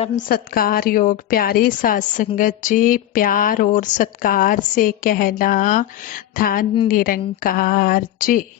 परम सत्कार योग प्यारी सात संगत जी, प्यार और सत्कार से कहना धन निरंकार जी।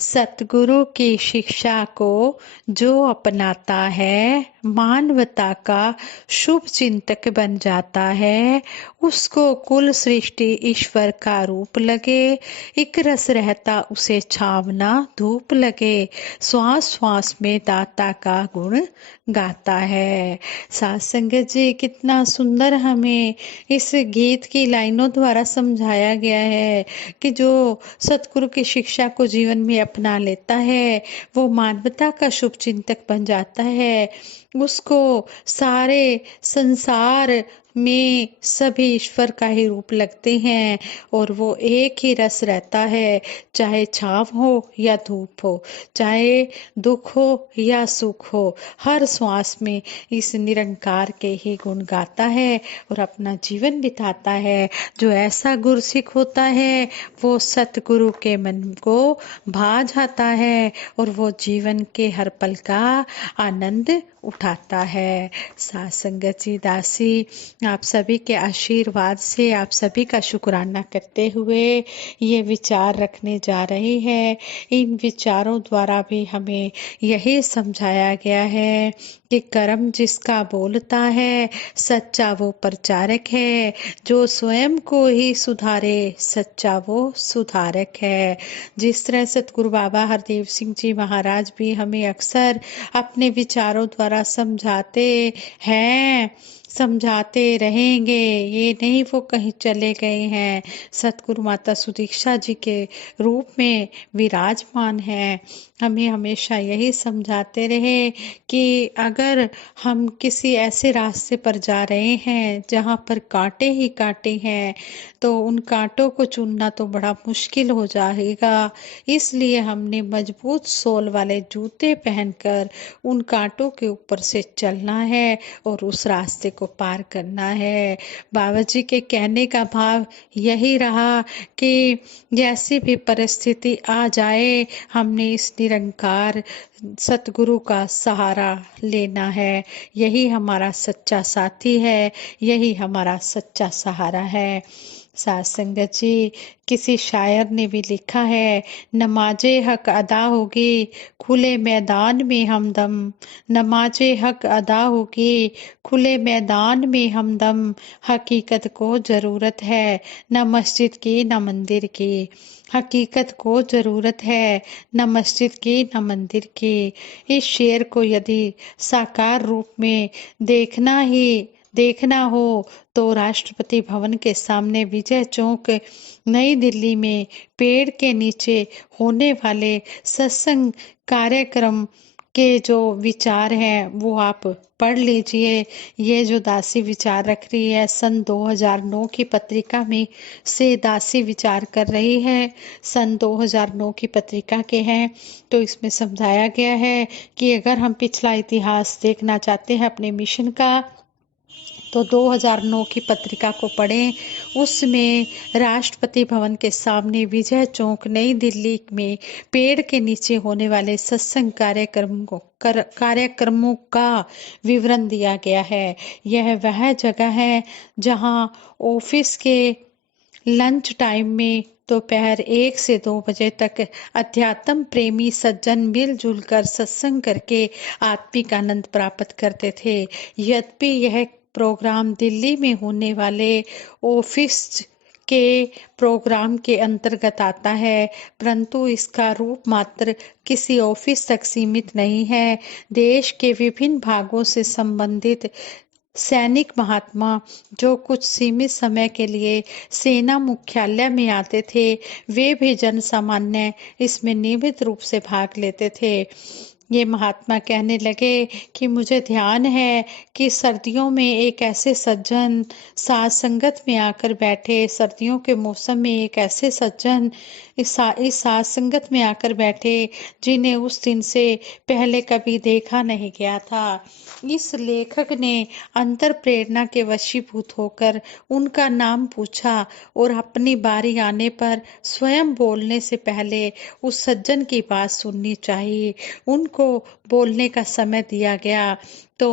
सतगुरु की शिक्षा को जो अपनाता है, मानवता का शुभ चिंतक बन जाता है। उसको कुल सृष्टि ईश्वर का रूप लगे, एक रस रहता उसे छावना धूप लगे। श्वास श्वास में दाता का गुण गाता है। सात संगत जी, कितना सुंदर हमें इस गीत की लाइनों द्वारा समझाया गया है कि जो सतगुरु की शिक्षा को जीवन में अपना लेता है, वो मानवता का शुभ चिंतक बन जाता है। उसको सारे संसार में सभी ईश्वर का ही रूप लगते हैं और वो एक ही रस रहता है, चाहे छाव हो या धूप हो, चाहे दुख हो या सुख हो, हर श्वास में इस निरंकार के ही गुण गाता है और अपना जीवन बिताता है। जो ऐसा गुरसिख होता है वो सतगुरु के मन को भा जाता है और वो जीवन के हर पल का आनंद उठाता है। सात संगत जी दासी, आप सभी के आशीर्वाद से आप सभी का शुक्राना करते हुए ये विचार रखने जा रही है। इन विचारों द्वारा भी हमें यही समझाया गया है कि कर्म जिसका बोलता है, सच्चा वो प्रचारक है। जो स्वयं को ही सुधारे, सच्चा वो सुधारक है। जिस तरह सतगुरु बाबा हरदेव सिंह जी महाराज भी हमें अक्सर अपने विचारों द्वारा समझाते हैं, समझाते रहेंगे, ये नहीं वो कहीं चले गए हैं। सतगुरु माता सुदीक्षा जी के रूप में विराजमान है। हमें हमेशा यही समझाते रहे कि अगर हम किसी ऐसे रास्ते पर जा रहे हैं जहाँ पर कांटे ही कांटे हैं, तो उन कांटों को चुनना तो बड़ा मुश्किल हो जाएगा। इसलिए हमने मजबूत सोल वाले जूते पहनकर उन कांटों के ऊपर से चलना है और उस रास्ते को पार करना है। बाबा जी के कहने का भाव यही रहा कि जैसी भी परिस्थिति आ जाए, हमने इस निरंकार सतगुरु का सहारा लेना है। यही हमारा सच्चा साथी है, यही हमारा सच्चा सहारा है। सात संगत जी, किसी शायर ने भी लिखा है, नमाजे हक अदा होगी खुले मैदान में हमदम। नमाजे हक अदा होगी खुले मैदान में हमदम। हकीकत को जरूरत है न मस्जिद की न मंदिर की। हकीकत को जरूरत है न मस्जिद की न मंदिर की। इस शेर को यदि साकार रूप में देखना हो तो राष्ट्रपति भवन के सामने विजय चौक नई दिल्ली में पेड़ के नीचे होने वाले सत्संग कार्यक्रम के जो विचार हैं वो आप पढ़ लीजिए। ये जो दासी विचार रख रही है, सन 2009 की पत्रिका में से दासी विचार कर रही है, सन 2009 की पत्रिका के हैं। तो इसमें समझाया गया है कि अगर हम पिछला इतिहास देखना चाहते हैं अपने मिशन का, तो 2009 की पत्रिका को पढ़ें। उसमें राष्ट्रपति भवन के सामने विजय चौक नई दिल्ली में पेड़ के नीचे होने वाले सत्संग कार्यक्रमों का विवरण दिया गया है। यह वह जगह है जहां ऑफिस के लंच टाइम में दोपहर 1 से 2 बजे तक अध्यात्म प्रेमी सज्जन मिलजुल कर सत्संग करके आत्मिक आनंद प्राप्त करते थे। यद्यपि यह प्रोग्राम दिल्ली में होने वाले ऑफिस के प्रोग्राम के अंतर्गत आता है, परंतु इसका रूप मात्र किसी ऑफिस तक सीमित नहीं है। देश के विभिन्न भागों से संबंधित सैनिक महात्मा जो कुछ सीमित समय के लिए सेना मुख्यालय में आते थे, वे भी जन सामान्य इसमें नियमित रूप से भाग लेते थे। ये महात्मा कहने लगे कि मुझे ध्यान है कि सर्दियों में एक ऐसे सज्जन साथ संगत में आकर बैठे, सर्दियों के मौसम में एक ऐसे सज्जन इस साथ संगत में आकर बैठे जिन्हें उस दिन से पहले कभी देखा नहीं गया था। इस लेखक ने अंतर प्रेरणा के वशीभूत होकर उनका नाम पूछा और अपनी बारी आने पर स्वयं बोलने से पहले उस सज्जन की बात सुननी चाहिए। उनको बोलने का समय दिया गया। तो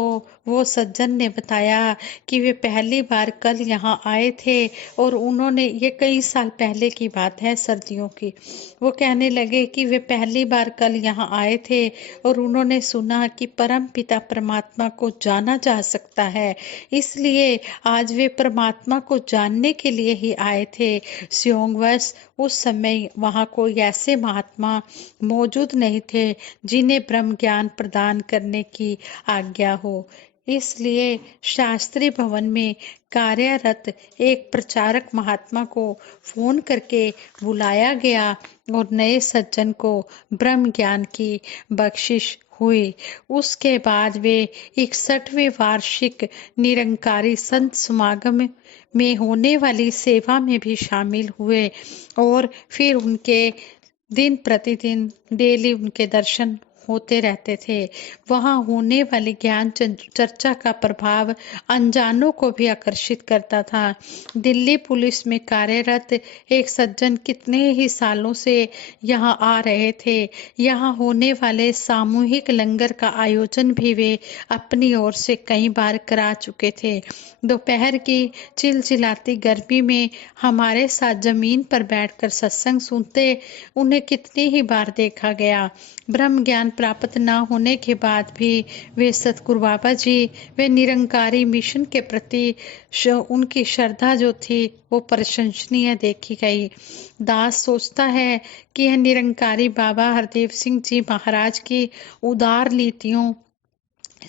वो सज्जन ने बताया कि वे पहली बार कल यहाँ आए थे और उन्होंने, ये कई साल पहले की बात है, सर्दियों की, वो कहने लगे कि वे पहली बार कल यहाँ आए थे और उन्होंने सुना कि परम पिता परमात्मा को जाना जा सकता है, इसलिए आज वे परमात्मा को जानने के लिए ही आए थे। स्योंगवश उस समय वहाँ कोई ऐसे महात्मा मौजूद नहीं थे जिन्हें ब्रह्म ज्ञान प्रदान करने की आज्ञा हो, इसलिए शास्त्री भवन में कार्यरत एक प्रचारक महात्मा को फोन करके बुलाया गया और नए सज्जन को ब्रह्म ज्ञान की बख्शिश हुई। उसके बाद वे 61वें वार्षिक निरंकारी संत समागम में होने वाली सेवा में भी शामिल हुए और फिर उनके दिन प्रतिदिन डेली उनके दर्शन होते रहते थे। वहाँ होने वाली ज्ञान चर्चा का प्रभाव अनजानों को भी आकर्षित करता था। दिल्ली पुलिस में कार्यरत एक सज्जन कितने ही सालों से यहाँ आ रहे थे। यहाँ होने वाले सामूहिक लंगर का आयोजन भी वे अपनी ओर से कई बार करा चुके थे। दोपहर की चिलचिलाती गर्मी में हमारे साथ जमीन पर बैठकर सत्संग सुनते उन्हें कितनी ही बार देखा गया। ब्रह्म ज्ञान प्राप्त न होने के बाद भी वे सतगुरु बाबा जी वे निरंकारी मिशन के प्रति उनकी श्रद्धा जो थी वो प्रशंसनीय देखी गई। दास सोचता है कि यह निरंकारी बाबा हरदेव सिंह जी महाराज की उदार नीतियों,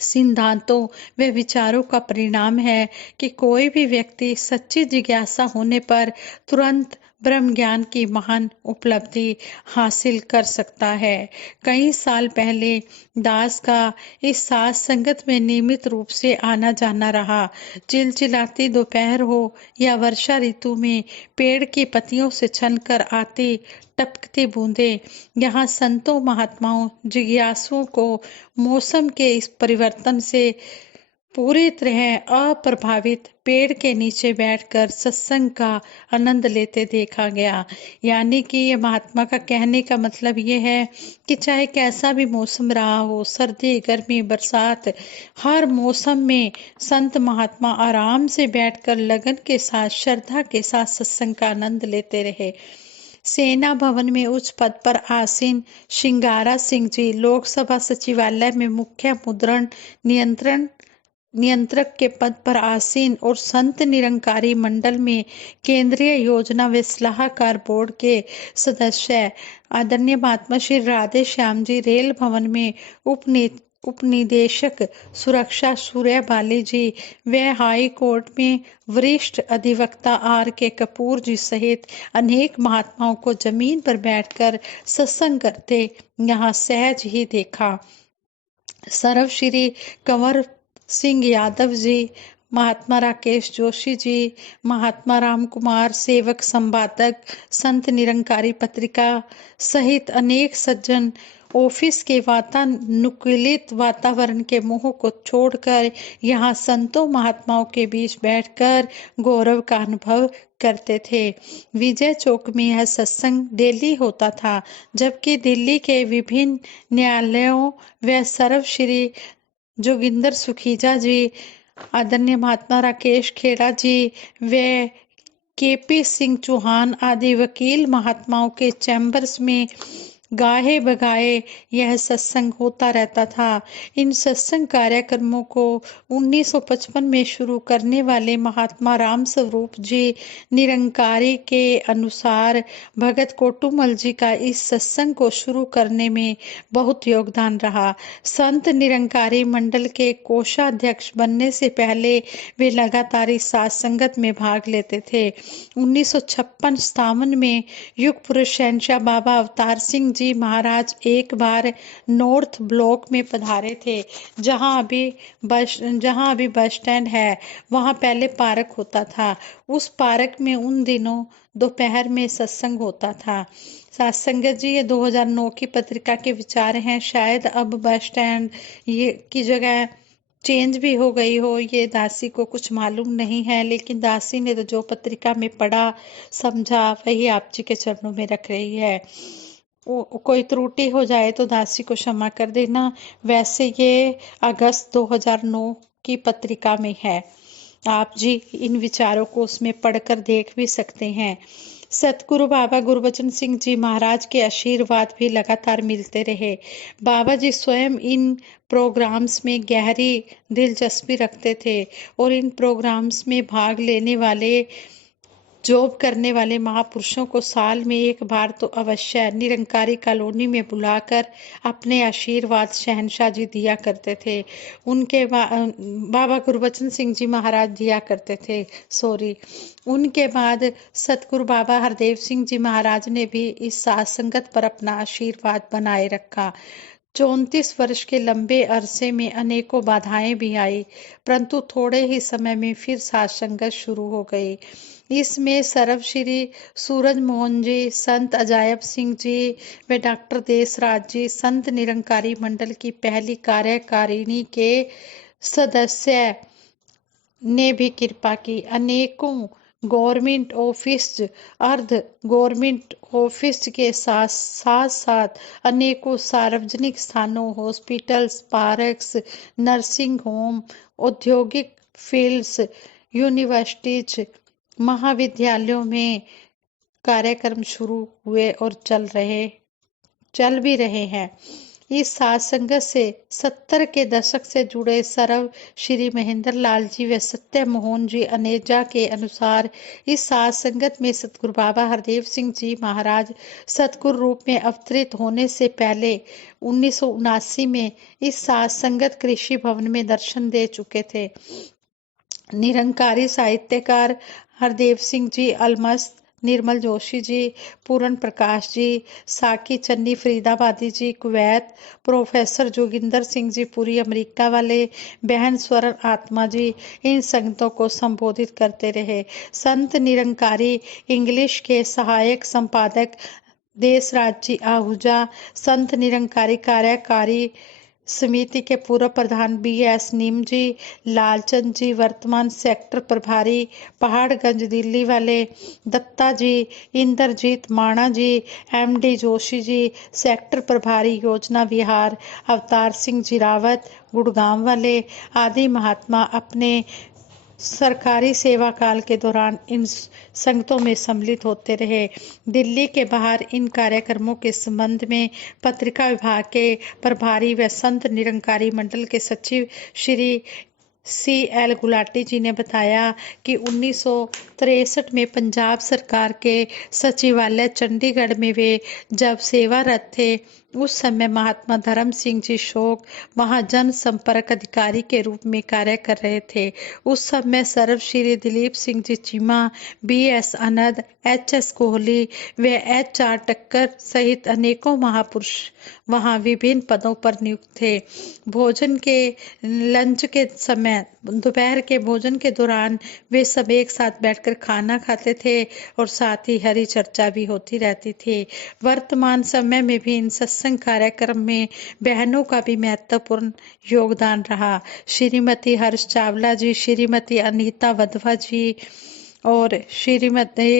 सिद्धांतों व विचारों का परिणाम है कि कोई भी व्यक्ति सच्ची जिज्ञासा होने पर तुरंत ब्रह्म ज्ञान की महान उपलब्धि हासिल कर सकता है। कई साल पहले दास का इस साथ संगत में नियमित रूप से आना जाना रहा। चिलचिलाती दोपहर हो या वर्षा ऋतु में पेड़ की पत्तियों से छनकर आती टपकती बूंदें, यहाँ संतों महात्माओं जिज्ञासुओं को मौसम के इस परिवर्तन से पूरी तरह अप्रभावित पेड़ के नीचे बैठकर सत्संग का आनंद लेते देखा गया। यानी कि ये महात्मा का कहने का मतलब ये है कि चाहे कैसा भी मौसम रहा हो, सर्दी गर्मी बरसात, हर मौसम में संत महात्मा आराम से बैठकर लगन के साथ श्रद्धा के साथ सत्संग का आनंद लेते रहे। सेना भवन में उच्च पद पर आसीन श्रृंगारा सिंह जी लोकसभा सचिवालय में मुख्य मुद्रण नियंत्रक के पद पर आसीन और संत निरंकारी मंडल में केंद्रीय योजना व सलाहकार बोर्ड के सदस्य आदरणीय महात्मा श्री राधे श्याम जी रेल भवन में उपनिदेशक सुरक्षा सूर्य बाली जी व हाई कोर्ट में वरिष्ठ अधिवक्ता आर के कपूर जी सहित अनेक महात्माओं को जमीन पर बैठकर सत्संग करते यहाँ सहज ही देखा। सर्वश्री कंवर सिंह यादव जी, महात्मा राकेश जोशी जी, महात्मा राम कुमार सेवक संपादक संत निरंकारी पत्रिका सहित अनेक सज्जन ऑफिस के वातानुकूलित वातावरण के मोह को छोड़कर यहाँ संतों महात्माओं के बीच बैठकर गौरव का अनुभव करते थे। विजय चौक में यह सत्संग डेली होता था, जबकि दिल्ली के विभिन्न न्यायालयों व सर्वश्री जोगिंदर सुखीजा जी, आदरणीय महात्मा राकेश खेड़ा जी व केपी सिंह चौहान आदि वकील महात्माओं के चैम्बर्स में गाहे बगाए यह सत्संग होता रहता था। इन सत्संग कार्यक्रमों को 1955 में शुरू करने वाले महात्मा राम स्वरूप जी निरंकारी के अनुसार भगत कोटुमल जी का इस सत्संग को शुरू करने में बहुत योगदान रहा। संत निरंकारी मंडल के कोषाध्यक्ष बनने से पहले वे लगातार इस सत्संगत में भाग लेते थे। 1956-57 में युग पुरुष शहंशाह बाबा अवतार सिंह जी महाराज एक बार नॉर्थ ब्लॉक में पधारे थे, जहां अभी बस स्टैंड है। वहां पहले पार्क होता था। उस पार्क में उन दिनों दोपहर में सत्संग होता था। सत्संगत जी, ये 2009 की पत्रिका के विचार हैं। शायद अब बस स्टैंड ये की जगह चेंज भी हो गई हो, ये दासी को कुछ मालूम नहीं है, लेकिन दासी ने तो जो पत्रिका में पढ़ा समझा वही आप जी के चरणों में रख रही है। कोई त्रुटि हो जाए तो दासी को क्षमा कर देना। वैसे ये अगस्त 2009 की पत्रिका में है। आप जी इन विचारों को उसमें पढ़कर देख भी सकते हैं। सतगुरु बाबा गुरबचन सिंह जी महाराज के आशीर्वाद भी लगातार मिलते रहे। बाबा जी स्वयं इन प्रोग्राम्स में गहरी दिलचस्पी रखते थे और इन प्रोग्राम्स में भाग लेने वाले जॉब करने वाले महापुरुषों को साल में एक बार तो अवश्य निरंकारी कॉलोनी में बुलाकर अपने आशीर्वाद शहनशाह जी दिया करते थे। बाबा गुरबचन सिंह जी महाराज दिया करते थे, सॉरी। उनके बाद सतगुरु बाबा हरदेव सिंह जी महाराज ने भी इस साथ संगत पर अपना आशीर्वाद बनाए रखा। 34 वर्ष के लंबे अरसे में अनेकों बाधाएं भी आई, परंतु थोड़े ही समय में फिर साथ संगत शुरू हो गई। इसमें सर्वश्री सूरज मोहन जी, संत अजायब सिंह जी व डॉक्टर देसराज जी, संत निरंकारी मंडल की पहली कार्यकारिणी के सदस्य ने भी कृपा की। अनेकों गवर्नमेंट ऑफिस, अर्ध गवर्नमेंट ऑफिस के साथ साथ अनेकों सार्वजनिक स्थानों, हॉस्पिटल्स, पार्क्स, नर्सिंग होम, औद्योगिक फील्ड्स, यूनिवर्सिटीज, महाविद्यालयों में कार्यक्रम शुरू हुए और चल भी रहे हैं। इस साथ संगत से 70 के दशक से जुड़े सर्व श्री महेंद्र लाल जी व सत्य मोहन जी अनेजा के अनुसार इस साथ संगत में सतगुरु बाबा हरदेव सिंह जी महाराज सतगुरु रूप में अवतरित होने से पहले 1979 में इस साथ संगत कृषि भवन में दर्शन दे चुके थे। निरंकारी साहित्यकार हरदेव सिंह जी अलमस्त, निर्मल जोशी जी, पूर्ण प्रकाश जी, साकी चन्नी फरीदाबादी जी Kuwait, professor Joginder Singh ji Puri America वाले, बहन स्वर्ण आत्मा जी इन संतों को संबोधित करते रहे। संत निरंकारी इंग्लिश के सहायक संपादक देसराज जी आहूजा, संत निरंकारी कार्यकारी समिति के पूर्व प्रधान BS नीम जी, लालचंद जी वर्तमान सेक्टर प्रभारी पहाड़गंज दिल्ली वाले, दत्ता जी, इंद्रजीत माणा जी, MD जोशी जी सेक्टर प्रभारी योजना विहार, अवतार सिंह जी रावत गुड़गांव वाले आदि महात्मा अपने सरकारी सेवा काल के दौरान इन संगतों में सम्मिलित होते रहे। दिल्ली के बाहर इन कार्यक्रमों के संबंध में पत्रिका विभाग के प्रभारी व संत निरंकारी मंडल के सचिव श्री CL गुलाटी जी ने बताया कि 1963 में पंजाब सरकार के सचिवालय चंडीगढ़ में वे जब सेवारत थे, उस समय महात्मा धर्म सिंह जी शोक वहां जन संपर्क अधिकारी के रूप में कार्य कर रहे थे। उस समय सर्व श्री दिलीप सिंह जी चीमा, BS आनंद, HS कोहली व HR टक्कर सहित अनेकों महापुरुष वहां विभिन्न पदों पर नियुक्त थे। भोजन के लंच के समय, दोपहर के भोजन के दौरान वे सब एक साथ बैठकर खाना खाते थे और साथ ही हरी चर्चा भी होती रहती थी। वर्तमान समय में भी इन सत्संग कार्यक्रम में बहनों का भी महत्वपूर्ण योगदान रहा। श्रीमती हर्ष चावला जी, श्रीमती अनीता वधवा जी और श्रीमती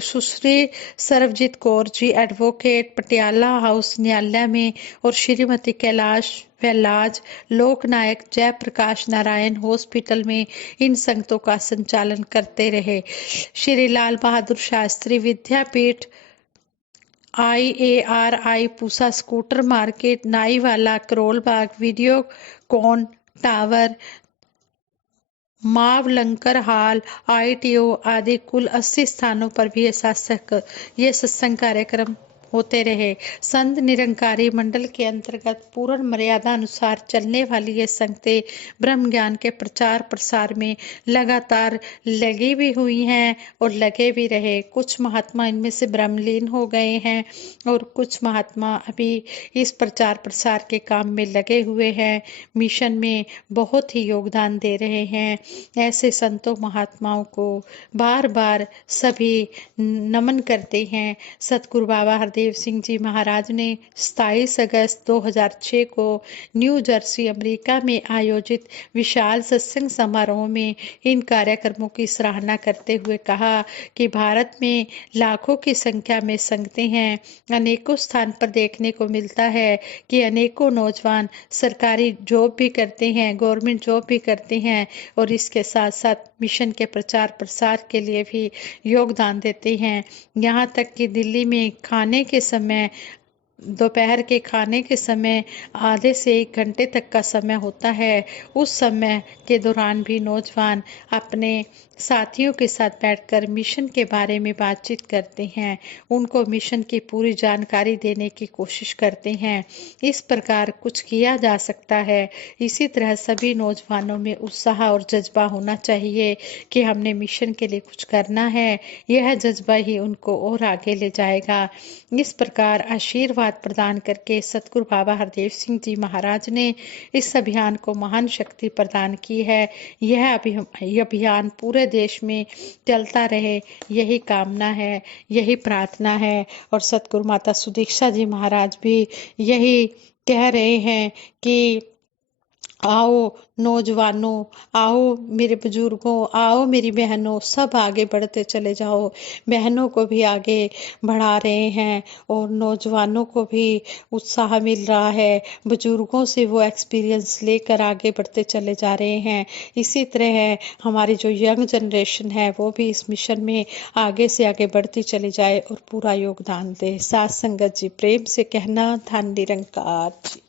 सुश्री सरबजीत कौर जी एडवोकेट पटियाला हाउस न्यायालय में और श्रीमती कैलाश वैलाज लोकनायक जयप्रकाश नारायण हॉस्पिटल में इन संगतों का संचालन करते रहे। Shri Lal Bahadur Shastri Vidyapeeth, IARI Pusa scooter market, Naiwala, Karol Bagh, Videocon tower, Mavalankar hall, ITO आदि कुल 80 स्थानों पर भी ये सत्संग कार्यक्रम होते रहे। संत निरंकारी मंडल के अंतर्गत पूर्ण मर्यादा अनुसार चलने वाली ये संगतें ब्रह्म ज्ञान के प्रचार प्रसार में लगातार लगी भी हुई हैं और लगे भी रहे। कुछ महात्मा इनमें से ब्रह्मलीन हो गए हैं और कुछ महात्मा अभी इस प्रचार प्रसार के काम में लगे हुए हैं, मिशन में बहुत ही योगदान दे रहे हैं। ऐसे संतों महात्माओं को बार बार सभी नमन करते हैं। सतगुरु बाबा हरदेव हरदेव सिंह जी महाराज ने 27 अगस्त 2006 को न्यू जर्सी अमेरिका में आयोजित विशाल सत्संग समारोह में इन कार्यक्रमों की सराहना करते हुए कहा कि भारत में लाखों की संख्या में संगतें हैं। अनेकों स्थान पर देखने को मिलता है कि अनेकों नौजवान सरकारी जॉब भी करते हैं, गवर्नमेंट जॉब भी करते हैं और इसके साथ साथ मिशन के प्रचार प्रसार के लिए भी योगदान देते हैं। यहाँ तक कि दिल्ली में खाने के समय, दोपहर के खाने के समय आधे से 1 घंटे तक का समय होता है। उस समय के दौरान भी नौजवान अपने साथियों के साथ बैठकर मिशन के बारे में बातचीत करते हैं, उनको मिशन की पूरी जानकारी देने की कोशिश करते हैं। इस प्रकार कुछ किया जा सकता है। इसी तरह सभी नौजवानों में उत्साह और जज्बा होना चाहिए कि हमने मिशन के लिए कुछ करना है। यह जज्बा ही उनको और आगे ले जाएगा। इस प्रकार आशीर्वाद प्रदान करके सतगुरु बाबा हरदेव सिंह जी महाराज ने इस अभियान को महान शक्ति प्रदान की है। यह अभियान पूरे देश में चलता रहे, यही कामना है, यही प्रार्थना है। और सतगुरु माता सुदीक्षा जी महाराज भी यही कह रहे हैं कि आओ नौजवानों, आओ मेरे बुजुर्गों, आओ मेरी बहनों, सब आगे बढ़ते चले जाओ। बहनों को भी आगे बढ़ा रहे हैं और नौजवानों को भी उत्साह मिल रहा है। बुजुर्गों से वो एक्सपीरियंस लेकर आगे बढ़ते चले जा रहे हैं। इसी तरह है हमारी जो यंग जनरेशन है वो भी इस मिशन में आगे से आगे बढ़ती चली जाए और पूरा योगदान दे। साथ संगत जी, प्रेम से कहना, धन निरंकार जी।